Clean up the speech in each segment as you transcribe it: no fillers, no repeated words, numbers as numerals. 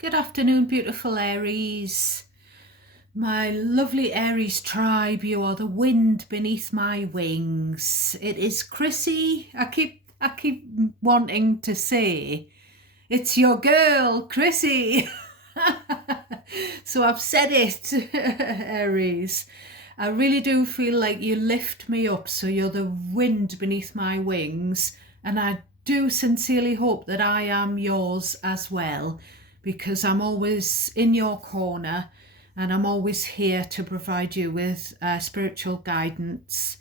Good afternoon, beautiful Aries. My lovely Aries tribe, you are the wind beneath my wings. It is Chrissy. I keep wanting to say, it's your girl, Chrissy. So I've said it, Aries. I really do feel like you lift me up, so you're the wind beneath my wings, and I do sincerely hope that I am yours as well, because I'm always in your corner and I'm always here to provide you with spiritual guidance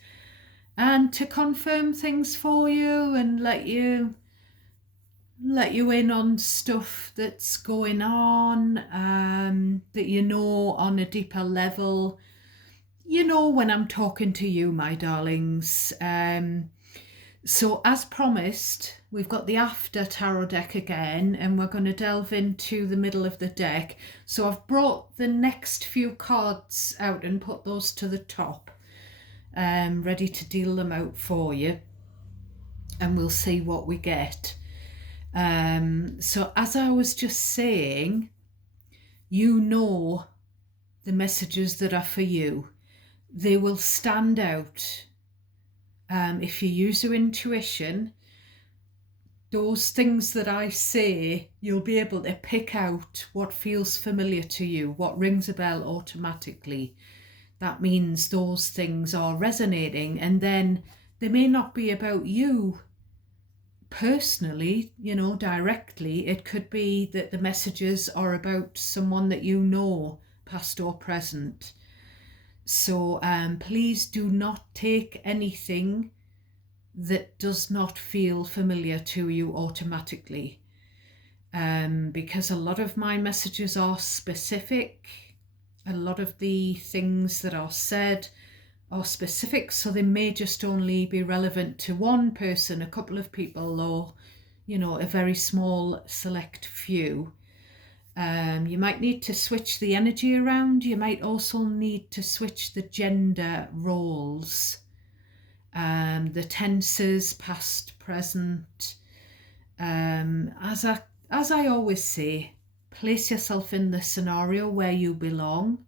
and to confirm things for you and let you in on stuff that's going on, that you know on a deeper level. You know when I'm talking to you, my darlings. So as promised, we've got the after tarot deck again, and we're going to delve into the middle of the deck. So I've brought the next few cards out and put those to the top, ready to deal them out for you, and we'll see what we get. So as I was just saying, you know the messages that are for you. They will stand out. If you use your intuition, those things that I say, you'll be able to pick out what feels familiar to you, what rings a bell automatically. That means those things are resonating, and then they may not be about you personally, directly. It could be that the messages are about someone that you know, past or present. So please do not take anything that does not feel familiar to you automatically, because a lot of my messages are specific. A lot of the things that are said are specific, so they may just only be relevant to one person, a couple of people, or a very small select few. You might need to switch the energy around. You might also need to switch the gender roles, the tenses, past, present. As I always say, place yourself in the scenario where you belong.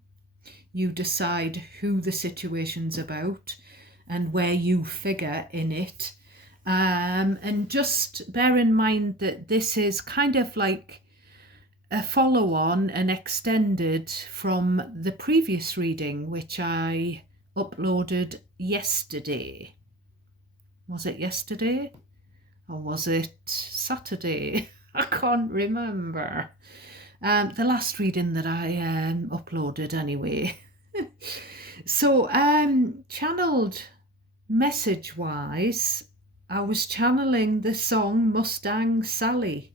You decide who the situation's about and where you figure in it. And just bear in mind that this is kind of like a follow-on and extended from the previous reading, which I uploaded yesterday. Was it yesterday? Or was it Saturday? I can't remember. The last reading that I uploaded anyway. So channeled message wise, I was channeling the song Mustang Sally.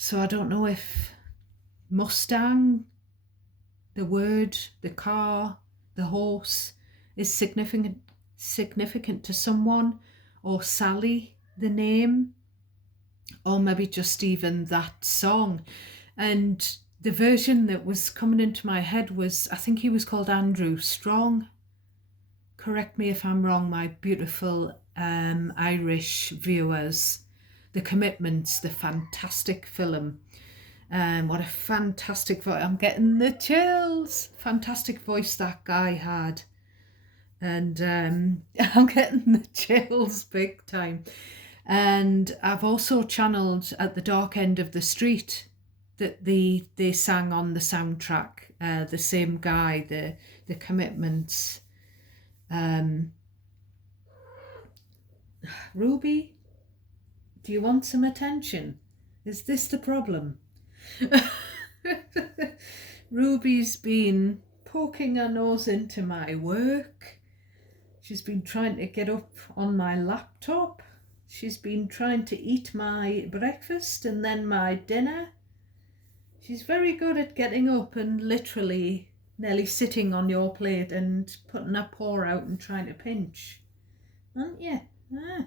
So I don't know if Mustang, the word, the car, the horse, is significant to someone, or Sally, the name, or maybe just even that song. And the version that was coming into my head was, I think he was called Andrew Strong. Correct me if I'm wrong, my beautiful Irish viewers. The Commitments, the fantastic film. What a fantastic voice. I'm getting the chills. Fantastic voice that guy had. And I'm getting the chills big time. And I've also channeled At the Dark End of the Street, that they sang on the soundtrack, the same guy, the Commitments. Ruby, do you want some attention? Is this the problem? Ruby's been poking her nose into my work. She's been trying to get up on my laptop. She's been trying to eat my breakfast and then my dinner. She's very good at getting up and literally nearly sitting on your plate and putting her paw out and trying to pinch. Aren't you? Ah.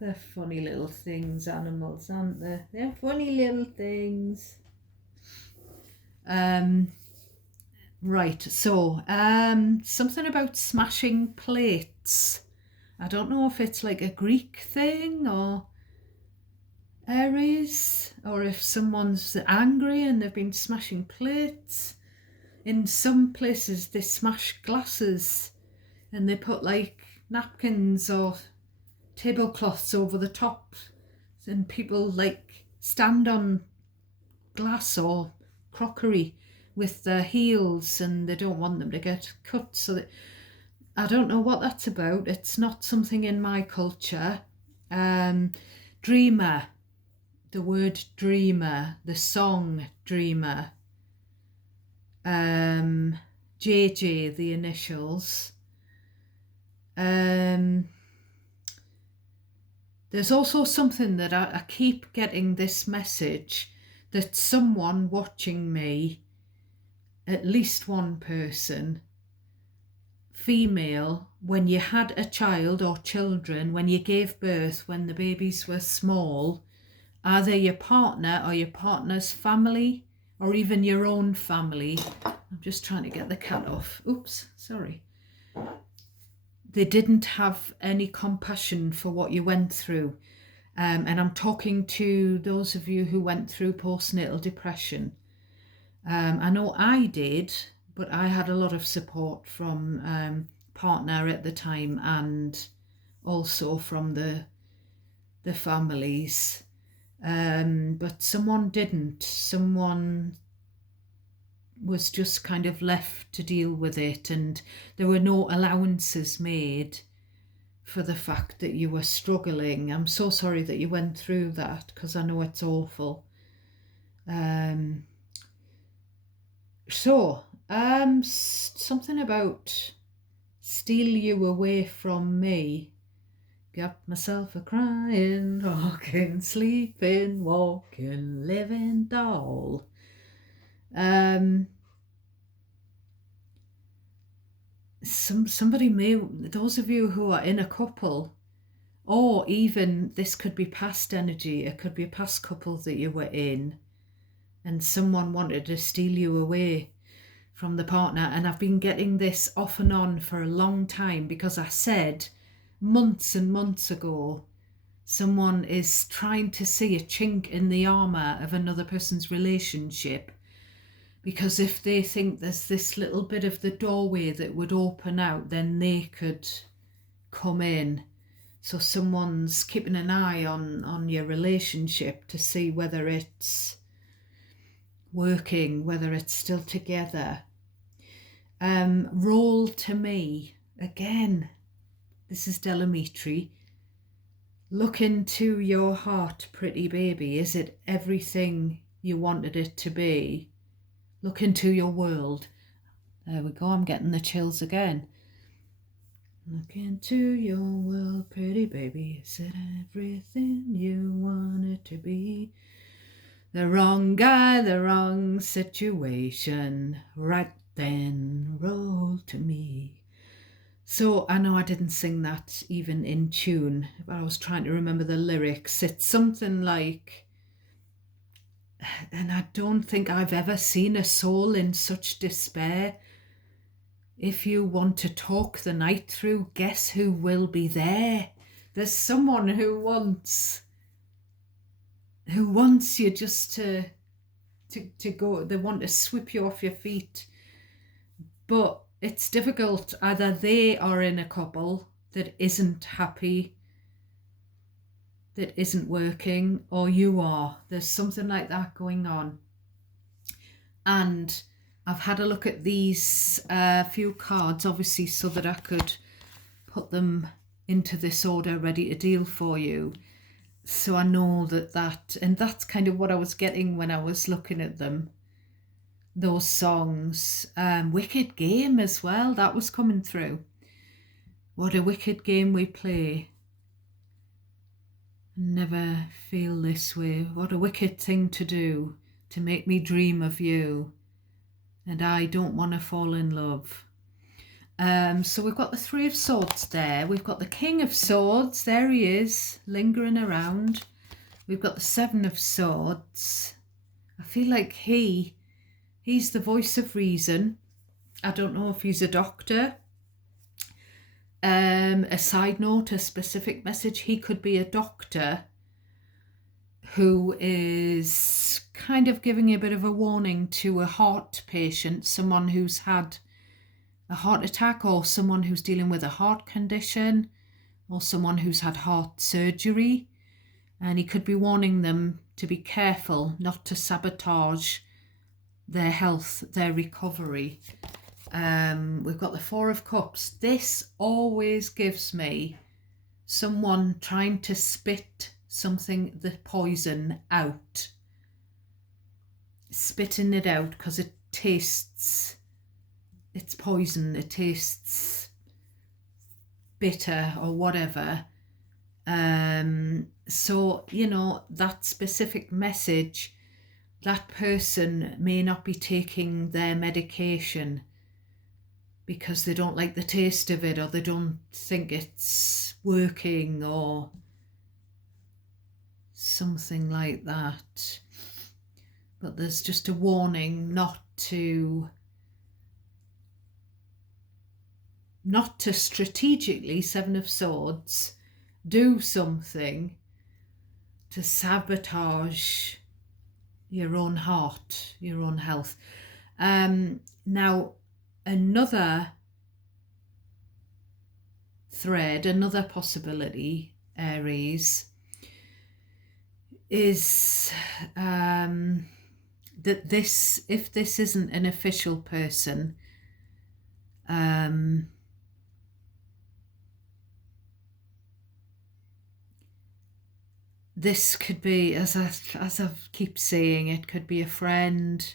They're funny little things, animals, aren't they? They're funny little things. Right, so something about smashing plates. I don't know if it's like a Greek thing or Aries. or if someone's angry and they've been smashing plates. In some places they smash glasses and they put like napkins or tablecloths over the top, and people like stand on glass or crockery with their heels and they don't want them to get cut. So that, I don't know what that's about. It's not something in my culture. Dreamer, the word dreamer, the song dreamer. JJ, the initials. There's also something that I keep getting this message that someone watching me, at least one person, female, when you had a child or children, when you gave birth, when the babies were small, either your partner or your partner's family or even your own family. I'm just trying to get the cat off. Oops, sorry. They didn't have any compassion for what you went through. And I'm talking to those of you who went through postnatal depression. I know I did, but I had a lot of support from partner at the time and also from the families. But someone didn't. Someone was just kind of left to deal with it, and there were no allowances made for the fact that you were struggling. I'm so sorry that you went through that, because I know it's awful. Something about steal you away from me. Got myself a crying, talking, sleeping, walking, living doll. Somebody may, those of you who are in a couple, or even this could be past energy, it could be a past couple that you were in, and someone wanted to steal you away from the partner. And I've been getting this off and on for a long time, because I said months and months ago, someone is trying to see a chink in the armour of another person's relationship, because if they think there's this little bit of the doorway that would open out, then they could come in. So someone's keeping an eye on your relationship to see whether it's working, whether it's still together. Roll to me. Again, this is Delamitri. Look into your heart, pretty baby. Is it everything you wanted it to be? Look into your world. There we go, I'm getting the chills again. Look into your world, pretty baby. Is it everything you want it to be? The wrong guy, the wrong situation. Right then, roll to me. So I know I didn't sing that even in tune, but I was trying to remember the lyrics. It's something like, and I don't think I've ever seen a soul in such despair. If you want to talk the night through, guess who will be there? There's someone who wants you just to go. They want to sweep you off your feet. But it's difficult. Either they are in a couple that isn't happy, that isn't working, or you are. There's something like that going on. And I've had a look at these few cards, obviously, so that I could put them into this order ready to deal for you. So I know that, and that's kind of what I was getting when I was looking at them. Those songs. Wicked Game as well, that was coming through. What a wicked game we play. Never feel this way. What a wicked thing to do, to make me dream of you. And I don't want to fall in love. So we've got the Three of Swords there. We've got the King of Swords. There he is, lingering around. We've got the Seven of Swords. I feel like he's the voice of reason. I don't know if he's a doctor. A side note, a specific message. He could be a doctor who is kind of giving a bit of a warning to a heart patient, someone who's had a heart attack, or someone who's dealing with a heart condition, or someone who's had heart surgery. And he could be warning them to be careful not to sabotage their health, their recovery. We've got the Four of Cups. This always gives me someone trying to spit something, the poison, out. Spitting it out because it tastes, it's poison, it tastes bitter or whatever. So, you know, that specific message, that person may not be taking their medication because they don't like the taste of it, or they don't think it's working, or something like that. But there's just a warning not to strategically, Seven of Swords, do something to sabotage your own heart, your own health. Now, another thread, another possibility, Aries, is that this, if this isn't an official person, this could be, as I keep saying, it could be a friend,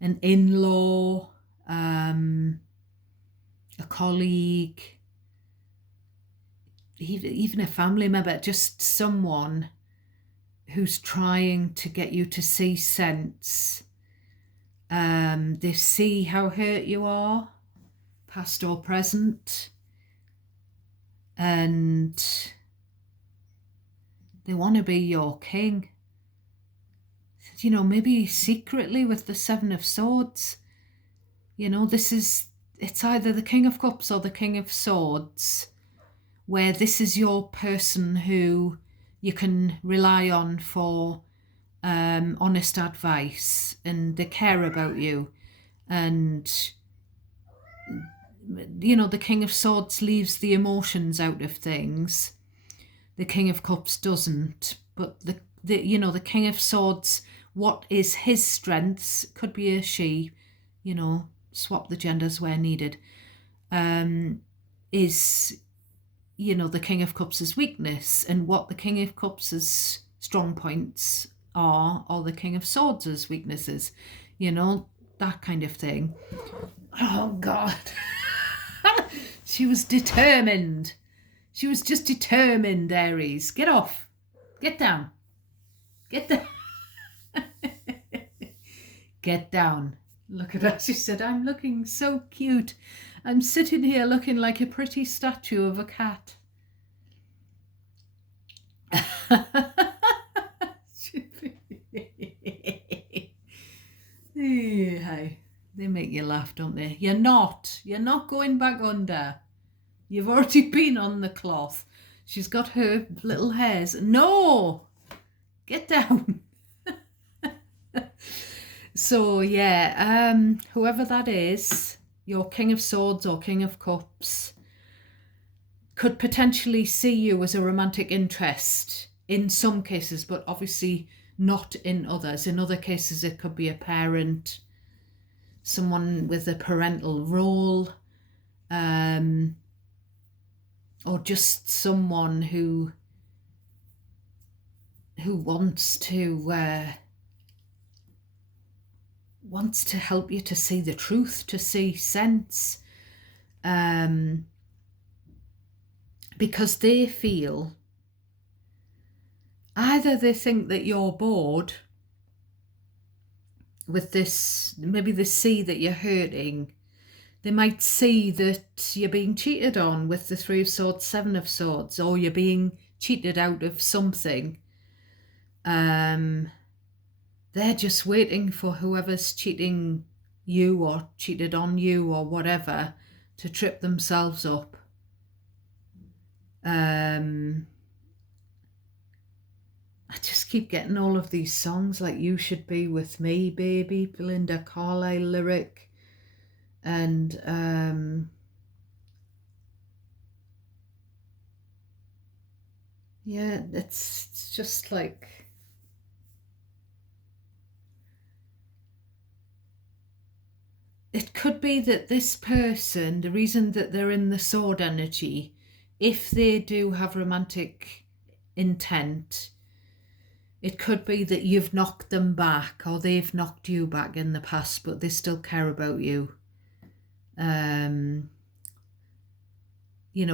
an in-law, a colleague, even a family member, just someone who's trying to get you to see sense. They see how hurt you are, past or present, and they want to be your king. You know, maybe secretly with the Seven of Swords. You know, it's either the King of Cups or the King of Swords, where this is your person who you can rely on for honest advice, and they care about you. And, you know, the King of Swords leaves the emotions out of things. The King of Cups doesn't. But the you know, the King of Swords, what is his strengths, could be a she, you know, swap the genders where needed, is, you know, the King of Cups' weakness, and what the King of Cups' strong points are, or the King of Swords' weaknesses, you know, that kind of thing. Oh, God. She was determined. She was just determined, Aries. Get off. Get down. Get down. Get down. Look at her. She said, I'm looking so cute. I'm sitting here looking like a pretty statue of a cat. Hey, they make you laugh, don't they? You're not going back under. You've already been on the cloth. She's got her little hairs. No! Get down. So, yeah, whoever that is, your King of Swords or King of Cups, could potentially see you as a romantic interest in some cases, but obviously not in others. In other cases, it could be a parent, someone with a parental role, or just someone who wants to help you to see the truth, to see sense, because they feel, either they think that you're bored with this, maybe they see that you're hurting. They might see that you're being cheated on with the Three of Swords, Seven of Swords, or you're being cheated out of something. They're just waiting for whoever's cheating you or cheated on you or whatever to trip themselves up. I just keep getting all of these songs like You Should Be With Me, Baby, Belinda Carlisle lyric. And yeah, it's just like, it could be that this person, the reason that they're in the sword energy, if they do have romantic intent, it could be that you've knocked them back or they've knocked you back in the past, but they still care about you.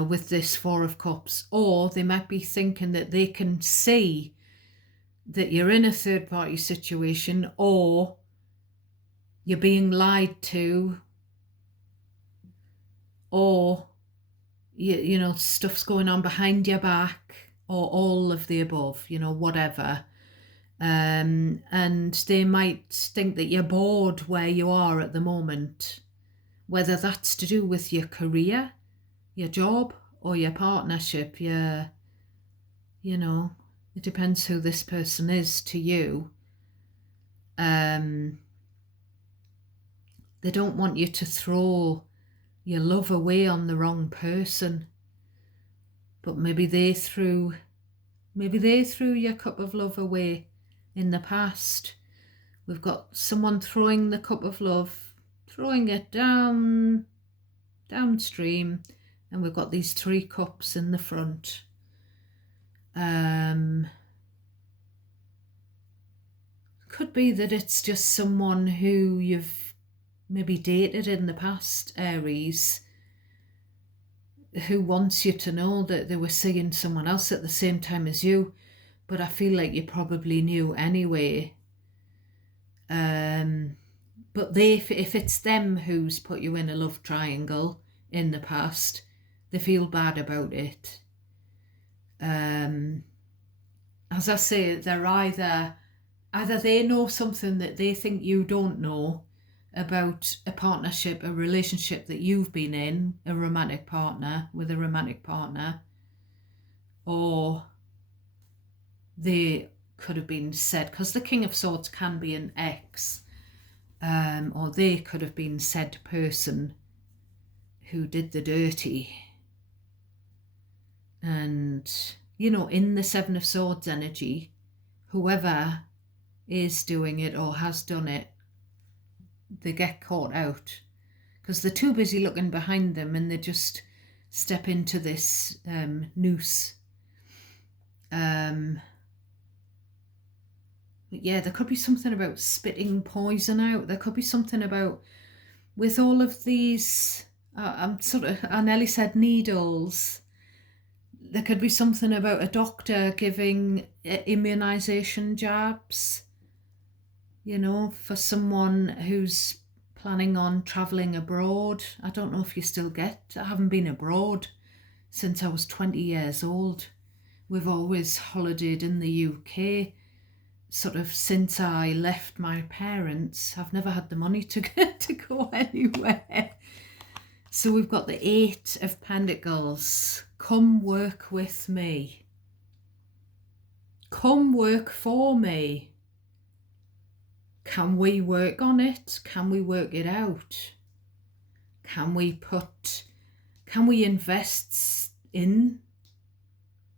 With this Four of Cups. Or they might be thinking that they can see that you're in a third party situation, or you're being lied to, or stuff's going on behind your back, or all of the above, whatever. And they might think that you're bored where you are at the moment, whether that's to do with your career, your job, or your partnership. It depends who this person is to you. They don't want you to throw your love away on the wrong person, but maybe they threw your cup of love away in the past. We've got someone throwing the cup of love, throwing it downstream, and we've got these 3 cups in the front. Could be that it's just someone who you've maybe dated in the past, Aries, who wants you to know that they were seeing someone else at the same time as you, but I feel like you probably knew anyway. But if it's them who's put you in a love triangle in the past, they feel bad about it. As I say, they're either they know something that they think you don't know about a partnership, a relationship that you've been in, a romantic partner with a romantic partner, or they could have been said, because the King of Swords can be an ex, or they could have been said person who did the dirty. And, in the Seven of Swords energy, whoever is doing it or has done it, they get caught out because they're too busy looking behind them and they just step into this noose. But yeah, there could be something about spitting poison out. There could be something about, with all of these, I nearly said needles. There could be something about a doctor giving immunisation jabs, for someone who's planning on travelling abroad. I don't know if you still get. I haven't been abroad since I was 20 years old. We've always holidayed in the UK. Sort of since I left my parents, I've never had the money to go anywhere. So we've got the 8 of Pentacles. Come work with me. Come work for me. Can we work on it? Can we work it out? Can we invest in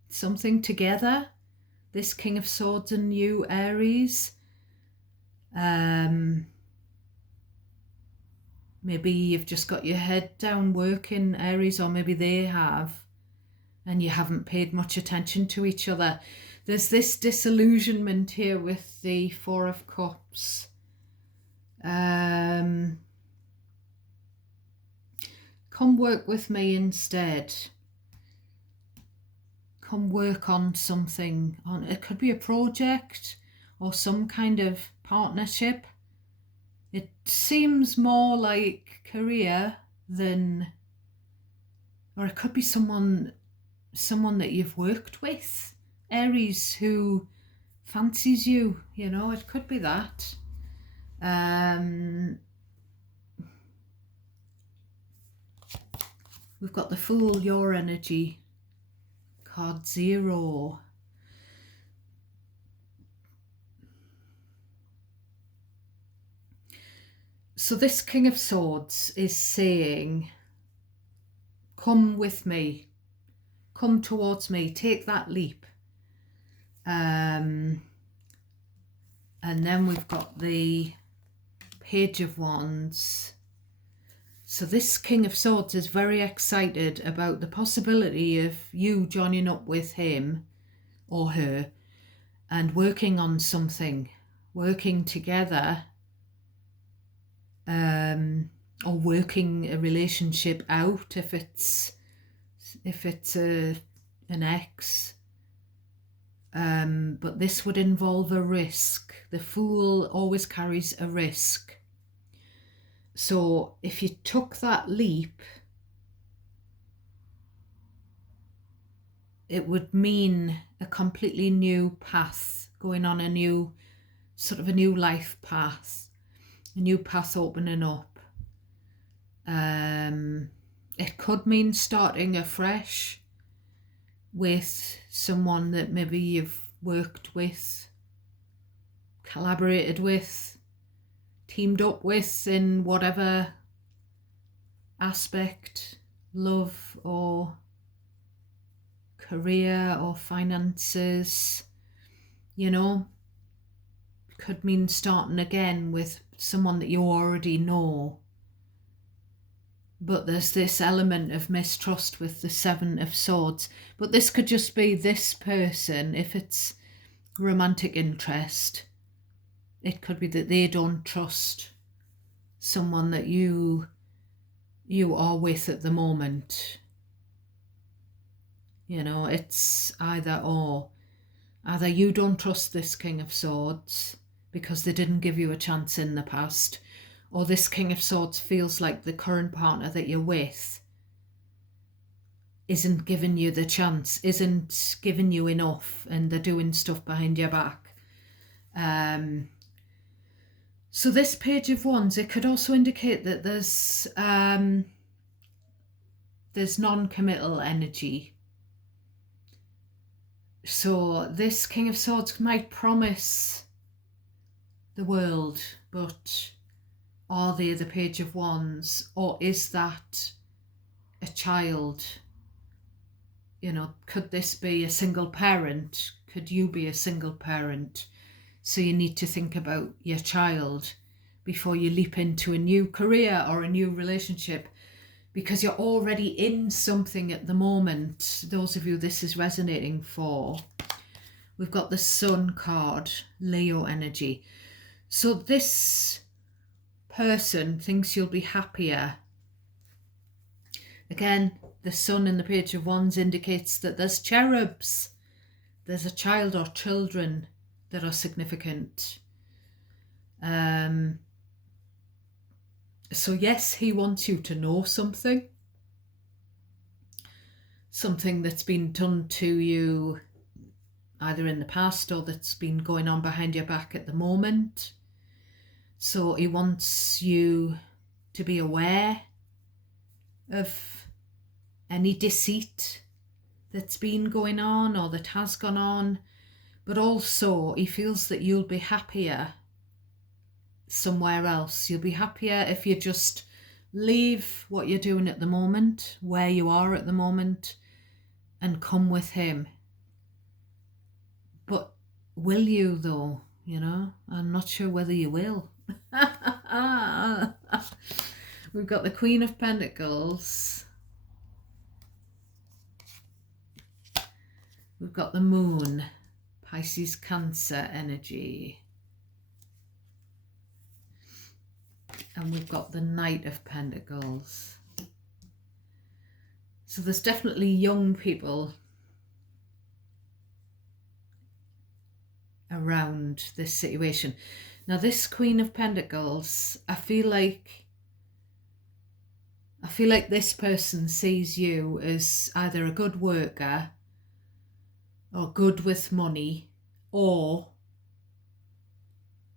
something together? This King of Swords and you, Aries. Maybe you've just got your head down working, Aries, or maybe they have, and you haven't paid much attention to each other. There's this disillusionment here with the 4 of Cups. Come work with me instead. Come work on something. It could be a project or some kind of partnership. It seems more like career than, or it could be someone that you've worked with, Aries, who fancies you. It could be that. We've got the Fool, your energy, card 0. So this King of Swords is saying, come with me, come towards me, take that leap. And then we've got the Page of Wands. So this King of Swords is very excited about the possibility of you joining up with him or her and working on something, working together, or working a relationship out if it's an ex. But this would involve a risk. The Fool always carries a risk. So if you took that leap, it would mean a completely new path, going on a new life path, a new path opening up. It could mean starting afresh with someone that maybe you've worked with, collaborated with, teamed up with in whatever aspect, love or career or finances, you know. Could mean starting again with someone that you already know. But there's this element of mistrust with the Seven of Swords. But this could just be this person, if it's romantic interest. It could be that they don't trust someone that you are with at the moment. You know, it's either or. Either you don't trust this King of Swords because they didn't give you a chance in the past, or this King of Swords feels like the current partner that you're with isn't giving you the chance, isn't giving you enough, and they're doing stuff behind your back. So this Page of Wands, it could also indicate that there's non-committal energy. So this King of Swords might promise the world, but are they the Page of Wands, or is that a child? You know, could this be a single parent? Could you be a single parent? So you need to think about your child before you leap into a new career or a new relationship, because you're already in something at the moment. Those of you this is resonating for, we've got the Sun card, Leo energy. So this person thinks you'll be happier. Again, the Sun in the Page of Wands indicates that there's cherubs. There's a child or children that are significant. So yes, he wants you to know something that's been done to you either in the past or that's been going on behind your back at the moment. So he wants you to be aware of any deceit that's been going on or that has gone on, but also he feels that you'll be happier somewhere else. You'll be happier if you just leave what you're doing at the moment, where you are at the moment, and come with him. But will you though? You know, I'm not sure whether you will. We've got the Queen of Pentacles. We've got the Moon, Pisces, Cancer energy. And we've got the Knight of Pentacles. So there's definitely young people around this situation. Now this Queen of Pentacles, I feel like this person sees you as either a good worker or good with money or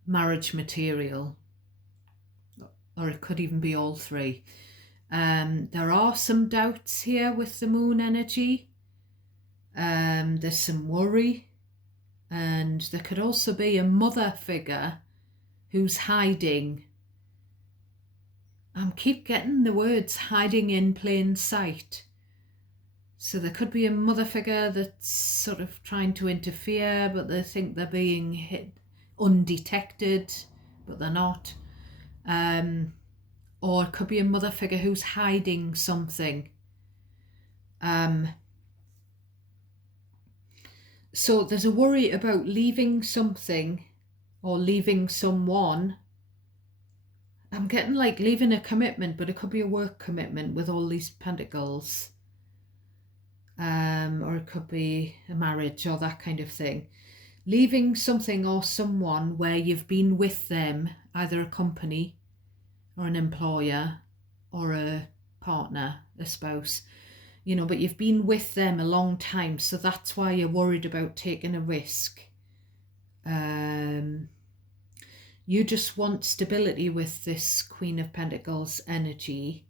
marriage material, or it could even be all three. There are some doubts here with the Moon energy. There's some worry, and there could also be a mother figure who's hiding keep getting the words hiding in plain sight. So there could be a mother figure that's sort of trying to interfere, but they think they're being hit undetected, but they're not. Or it could be a mother figure who's hiding something. So there's a worry about leaving something or leaving someone. I'm getting like leaving a commitment, but it could be a work commitment with all these pentacles. Or it could be a marriage or that kind of thing. Leaving something or someone where you've been with them, either a company or an employer or a partner, a spouse, but you've been with them a long time, so that's why you're worried about taking a risk. You just want stability with this Queen of Pentacles energy.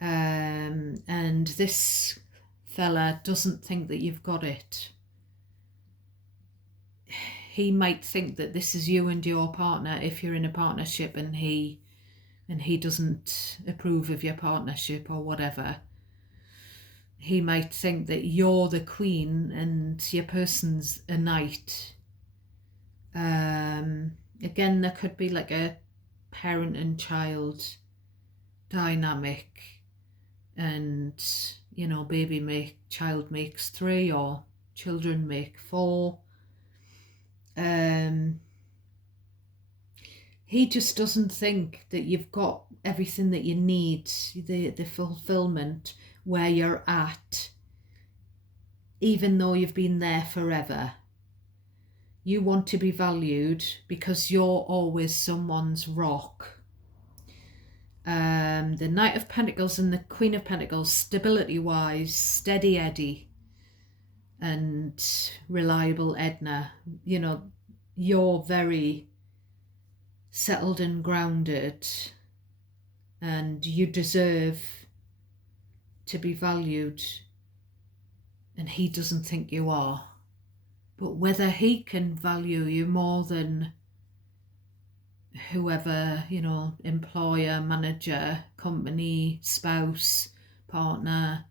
And this fella doesn't think that you've got it. He might think that this is you and your partner if you're in a partnership, and he doesn't approve of your partnership or whatever. He might think that you're the queen and your person's a knight. Again, there could be like a parent and child dynamic, and child makes 3 or children make 4. He just doesn't think that you've got everything that you need, the fulfillment where you're at, even though you've been there forever. You want to be valued because you're always someone's rock. The Knight of Pentacles and the Queen of Pentacles, stability-wise, steady Eddie and reliable Edna. You're very settled and grounded, and you deserve to be valued, and he doesn't think you are. But whether he can value you more than whoever, employer, manager, company, spouse, partner,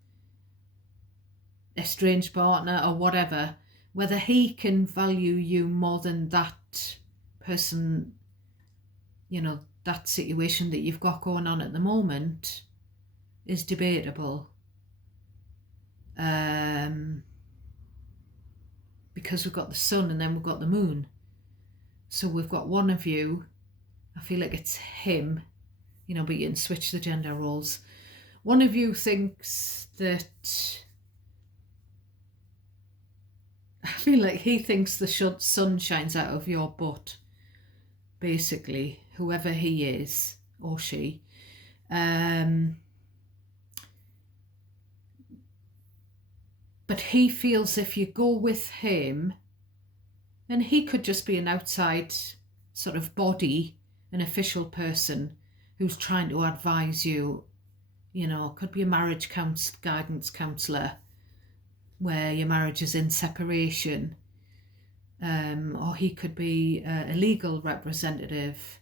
estranged partner or whatever, whether he can value you more than that person, that situation that you've got going on at the moment is debatable. Because we've got the sun and then we've got the moon. So we've got one of you, I feel like it's him, but you can switch the gender roles. One of you thinks that, I feel like he thinks the sun shines out of your butt, basically, whoever he is or she. But he feels if you go with him, and he could just be an outside sort of body, an official person who's trying to advise you, could be a marriage guidance counsellor where your marriage is in separation, or he could be a legal representative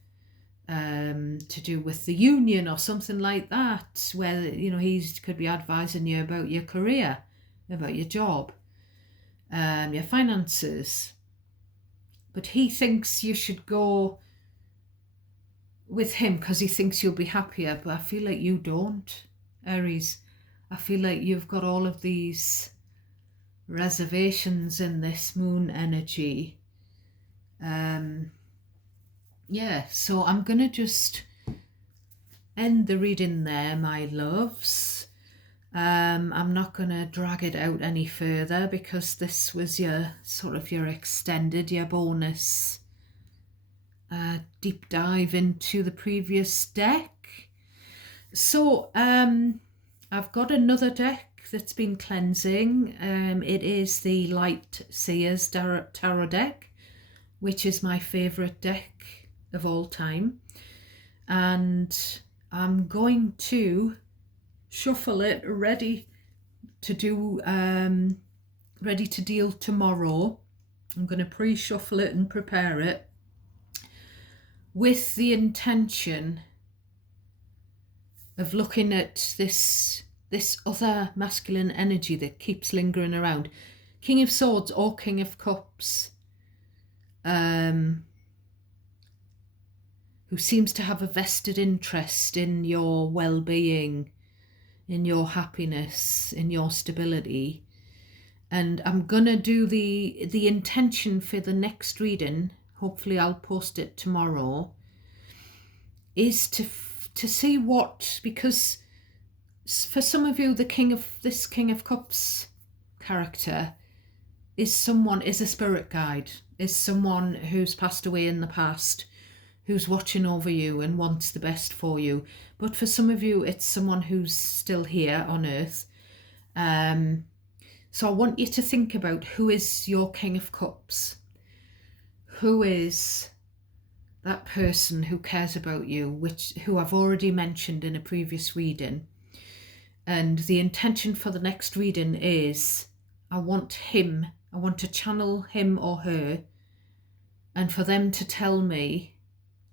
to do with the union or something like that, where he could be advising you about your career, about your job, your finances. But he thinks you should go with him because he thinks you'll be happier. But I feel like you don't, Aries. I feel like you've got all of these reservations in this moon energy. So I'm going to just end the reading there, my loves. I'm not going to drag it out any further because this was your extended, your bonus deep dive into the previous deck. So I've got another deck that's been cleansing. It is the Light Seers Tarot deck, which is my favourite deck of all time. And I'm going to shuffle it ready to deal tomorrow. I'm going to pre-shuffle it and prepare it with the intention of looking at this other masculine energy that keeps lingering around. King of Swords or King of Cups, who seems to have a vested interest in your well-being, in your happiness, in your stability. And I'm gonna do the intention for the next reading. Hopefully I'll post it tomorrow. Is to see what, because for some of you, King of Cups character is a spirit guide, is someone who's passed away in the past, who's watching over you and wants the best for you. But for some of you, it's someone who's still here on earth. So I want you to think about, who is your King of Cups? Who is that person who cares about you, who I've already mentioned in a previous reading? And the intention for the next reading is, I want to channel him or her, and for them to tell me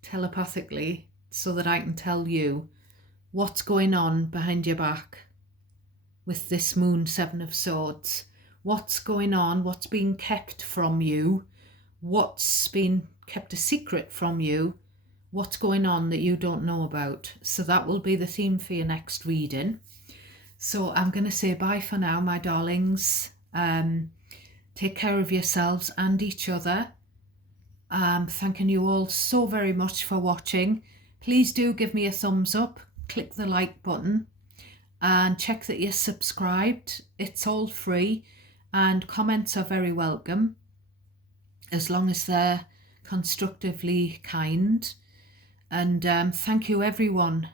telepathically, so that I can tell you what's going on behind your back with this Moon Seven of Swords. What's going on, what's being kept from you, what's been kept a secret from you, what's going on that you don't know about. So that will be the theme for your next reading. So I'm going to say bye for now, my darlings. Take care of yourselves and each other. Thanking you all so very much for watching. Please do give me a thumbs up, click the like button, and check that you're subscribed. It's all free, and comments are very welcome, as long as they're constructively kind. And thank you everyone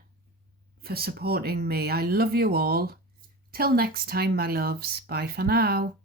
for supporting me. I love you all. Till next time, my loves. Bye for now.